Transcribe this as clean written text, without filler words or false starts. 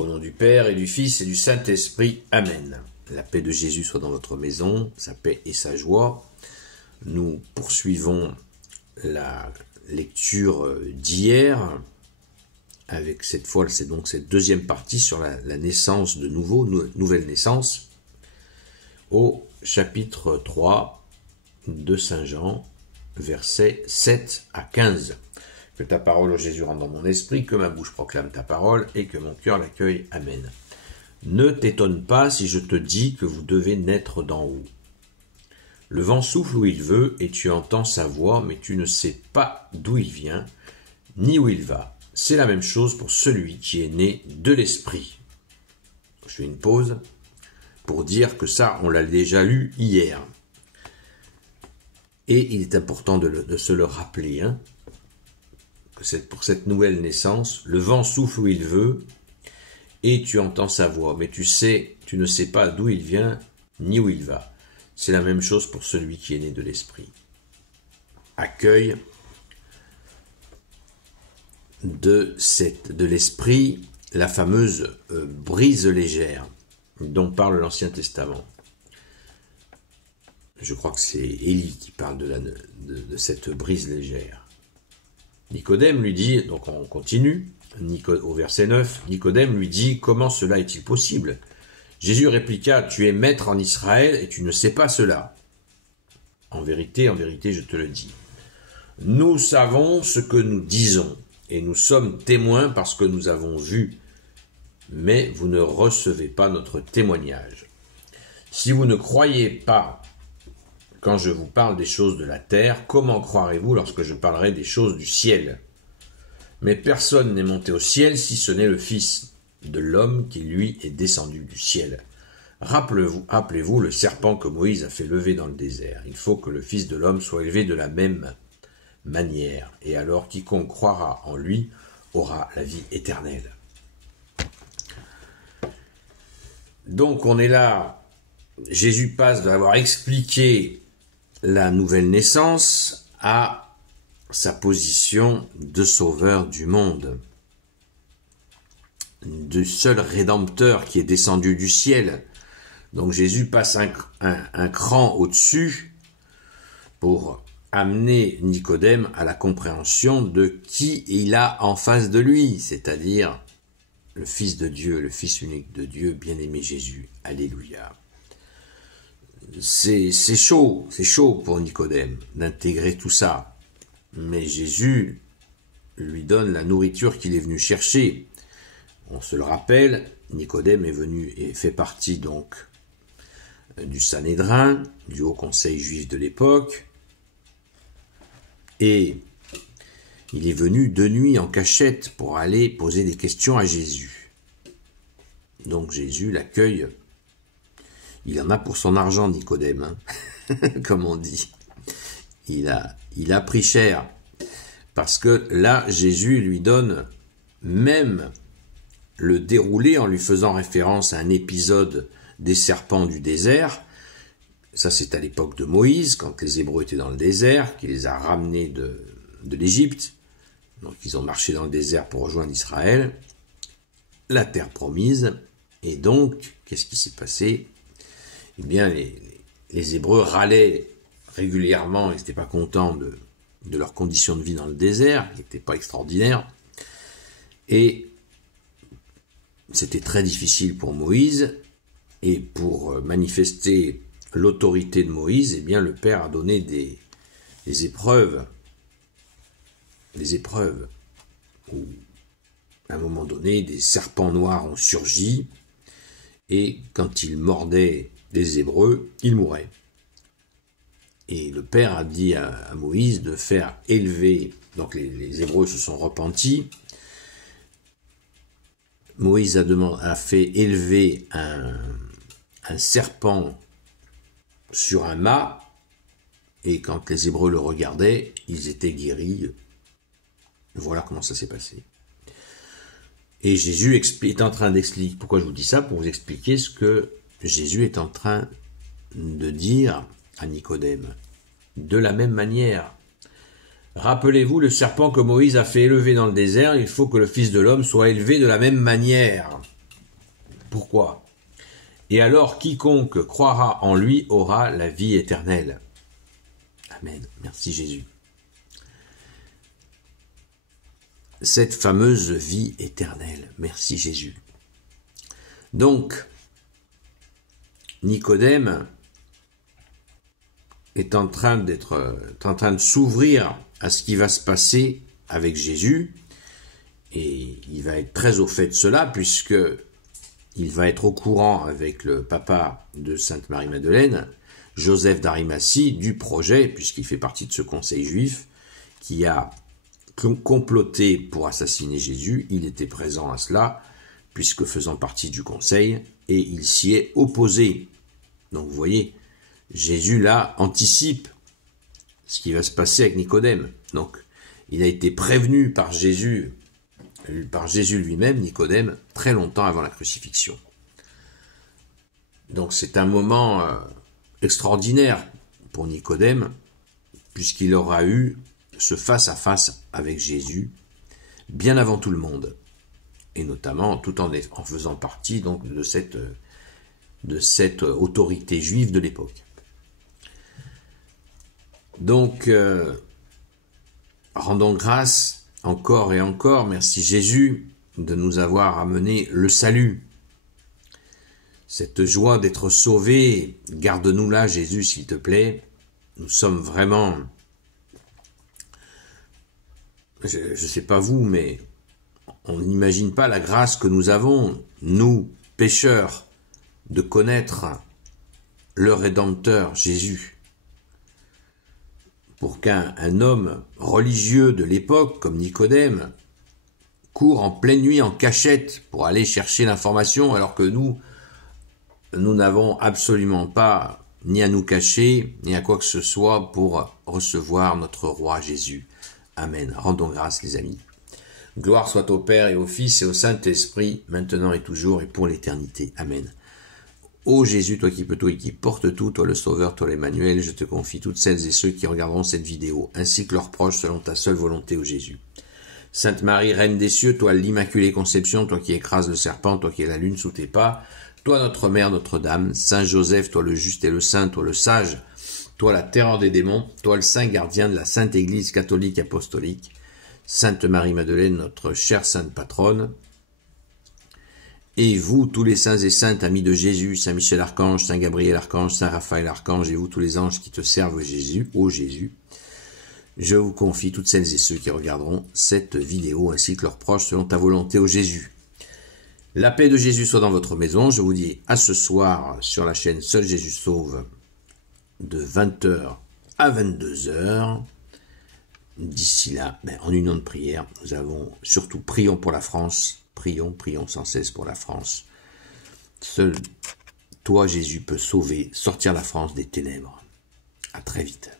Au nom du Père et du Fils et du Saint-Esprit. Amen. La paix de Jésus soit dans votre maison, sa paix et sa joie. Nous poursuivons la lecture d'hier, avec cette fois, c'est donc cette deuxième partie sur la naissance de nouveau, nouvelle naissance, au chapitre 3 de Saint Jean, versets 7 à 15. Que ta parole, ô Jésus, rentre dans mon esprit, que ma bouche proclame ta parole et que mon cœur l'accueille. Amen. Ne t'étonne pas si je te dis que vous devez naître d'en haut. Le vent souffle où il veut et tu entends sa voix, mais tu ne sais pas d'où il vient, ni où il va. C'est la même chose pour celui qui est né de l'esprit. Je fais une pause pour dire que ça, on l'a déjà lu hier. Et il est important de se le rappeler, que pour cette nouvelle naissance, le vent souffle où il veut et tu entends sa voix, mais tu ne sais pas d'où il vient ni où il va. C'est la même chose pour celui qui est né de l'esprit. Accueil de l'esprit la fameuse brise légère dont parle l'Ancien Testament. Je crois que c'est Élie qui parle de cette brise légère. Nicodème lui dit, donc on continue, au verset 9, Nicodème lui dit « Comment cela est-il possible ?» Jésus répliqua « Tu es maître en Israël et tu ne sais pas cela. » En vérité, je te le dis. Nous savons ce que nous disons et nous sommes témoins parce que nous avons vu, mais vous ne recevez pas notre témoignage. Si vous ne croyez pas quand je vous parle des choses de la terre, comment croirez-vous lorsque je parlerai des choses du ciel? Mais personne n'est monté au ciel si ce n'est le Fils de l'homme qui lui est descendu du ciel. Rappelez-vous le serpent que Moïse a fait lever dans le désert. Il faut que le Fils de l'homme soit élevé de la même manière, et alors quiconque croira en lui aura la vie éternelle. Donc on est là, Jésus passe d'avoir expliqué la nouvelle naissance à sa position de sauveur du monde, du seul rédempteur qui est descendu du ciel. Donc Jésus passe un cran au-dessus pour amener Nicodème à la compréhension de qui il a en face de lui, c'est-à-dire le Fils de Dieu, le Fils unique de Dieu, bien-aimé Jésus. Alléluia. C'est chaud pour Nicodème d'intégrer tout ça. Mais Jésus lui donne la nourriture qu'il est venu chercher. On se le rappelle, Nicodème est venu et fait partie donc du Sanhédrin, du Haut Conseil juif de l'époque. Et il est venu de nuit en cachette pour aller poser des questions à Jésus. Donc Jésus l'accueille. Il en a pour son argent, Nicodème, comme on dit. Il a pris cher. Parce que là, Jésus lui donne même le déroulé en lui faisant référence à un épisode des serpents du désert. Ça, c'est à l'époque de Moïse, quand les Hébreux étaient dans le désert, qui les a ramenés de l'Égypte. Donc, ils ont marché dans le désert pour rejoindre Israël, la terre promise. Et donc, qu'est-ce qui s'est passé? Eh bien, les Hébreux râlaient régulièrement, ils n'étaient pas contents de leurs conditions de vie dans le désert, qui n'étaient pas extraordinaires. Et c'était très difficile pour Moïse. Et pour manifester l'autorité de Moïse, eh bien, le Père a donné des épreuves. Des épreuves où, à un moment donné, des serpents noirs ont surgi. Et quand ils mordaient les Hébreux, ils mouraient. Et le Père a dit à Moïse de faire élever, donc les Hébreux se sont repentis. Moïse a fait élever un serpent sur un mât, et quand les Hébreux le regardaient, ils étaient guéris. Voilà comment ça s'est passé. Et Jésus est en train d'expliquer, pourquoi je vous dis ça? Pour vous expliquer ce que Jésus est en train de dire à Nicodème. De la même manière, rappelez-vous le serpent que Moïse a fait élever dans le désert, il faut que le Fils de l'homme soit élevé de la même manière. Pourquoi? Et alors quiconque croira en lui aura la vie éternelle. Amen. Merci Jésus. Cette fameuse vie éternelle. Merci Jésus. Donc, Nicodème est en train de s'ouvrir à ce qui va se passer avec Jésus, et il va être très au fait de cela, puisque il va être au courant avec le papa de Sainte Marie-Madeleine, Joseph d'Arimathie, du projet, puisqu'il fait partie de ce conseil juif, qui a comploté pour assassiner Jésus. Il était présent à cela, puisque faisant partie du conseil, et il s'y est opposé. Donc vous voyez, Jésus là anticipe ce qui va se passer avec Nicodème. Donc il a été prévenu par Jésus lui-même, Nicodème, très longtemps avant la crucifixion. Donc c'est un moment extraordinaire pour Nicodème, puisqu'il aura eu ce face-à-face avec Jésus bien avant tout le monde, et notamment tout en faisant partie donc de cette autorité juive de l'époque. Donc, rendons grâce encore et encore, merci Jésus de nous avoir amené le salut. Cette joie d'être sauvés, garde-nous là Jésus s'il te plaît. Nous sommes vraiment, je ne sais pas vous, mais on n'imagine pas la grâce que nous avons, nous, pécheurs, de connaître le Rédempteur Jésus. Pour qu'un homme religieux de l'époque, comme Nicodème, court en pleine nuit en cachette pour aller chercher l'information, alors que nous n'avons absolument pas ni à nous cacher, ni à quoi que ce soit pour recevoir notre roi Jésus. Amen. Rendons grâce, les amis. Gloire soit au Père et au Fils et au Saint-Esprit, maintenant et toujours et pour l'éternité. Amen. Ô Jésus, toi qui peux tout et qui portes tout, toi le Sauveur, toi l'Emmanuel, je te confie toutes celles et ceux qui regarderont cette vidéo, ainsi que leurs proches, selon ta seule volonté, ô Jésus. Sainte Marie, Reine des cieux, toi l'Immaculée Conception, toi qui écrases le serpent, toi qui es la lune sous tes pas, toi notre Mère, Notre-Dame, Saint Joseph, toi le juste et le saint, toi le sage, toi la terreur des démons, toi le saint gardien de la Sainte Église catholique apostolique, Sainte Marie-Madeleine, notre chère sainte patronne, et vous, tous les saints et saintes amis de Jésus, Saint Michel Archange, Saint Gabriel Archange, Saint Raphaël Archange, et vous, tous les anges qui te servent Jésus, ô Jésus, je vous confie toutes celles et ceux qui regarderont cette vidéo, ainsi que leurs proches, selon ta volonté, ô Jésus. La paix de Jésus soit dans votre maison. Je vous dis à ce soir sur la chaîne Seul Jésus Sauve, de 20h à 22h. D'ici là, en union de prière, nous avons surtout prions pour la France. Prions sans cesse pour la France. Seul toi, Jésus, peut sauver, sortir la France des ténèbres. À très vite.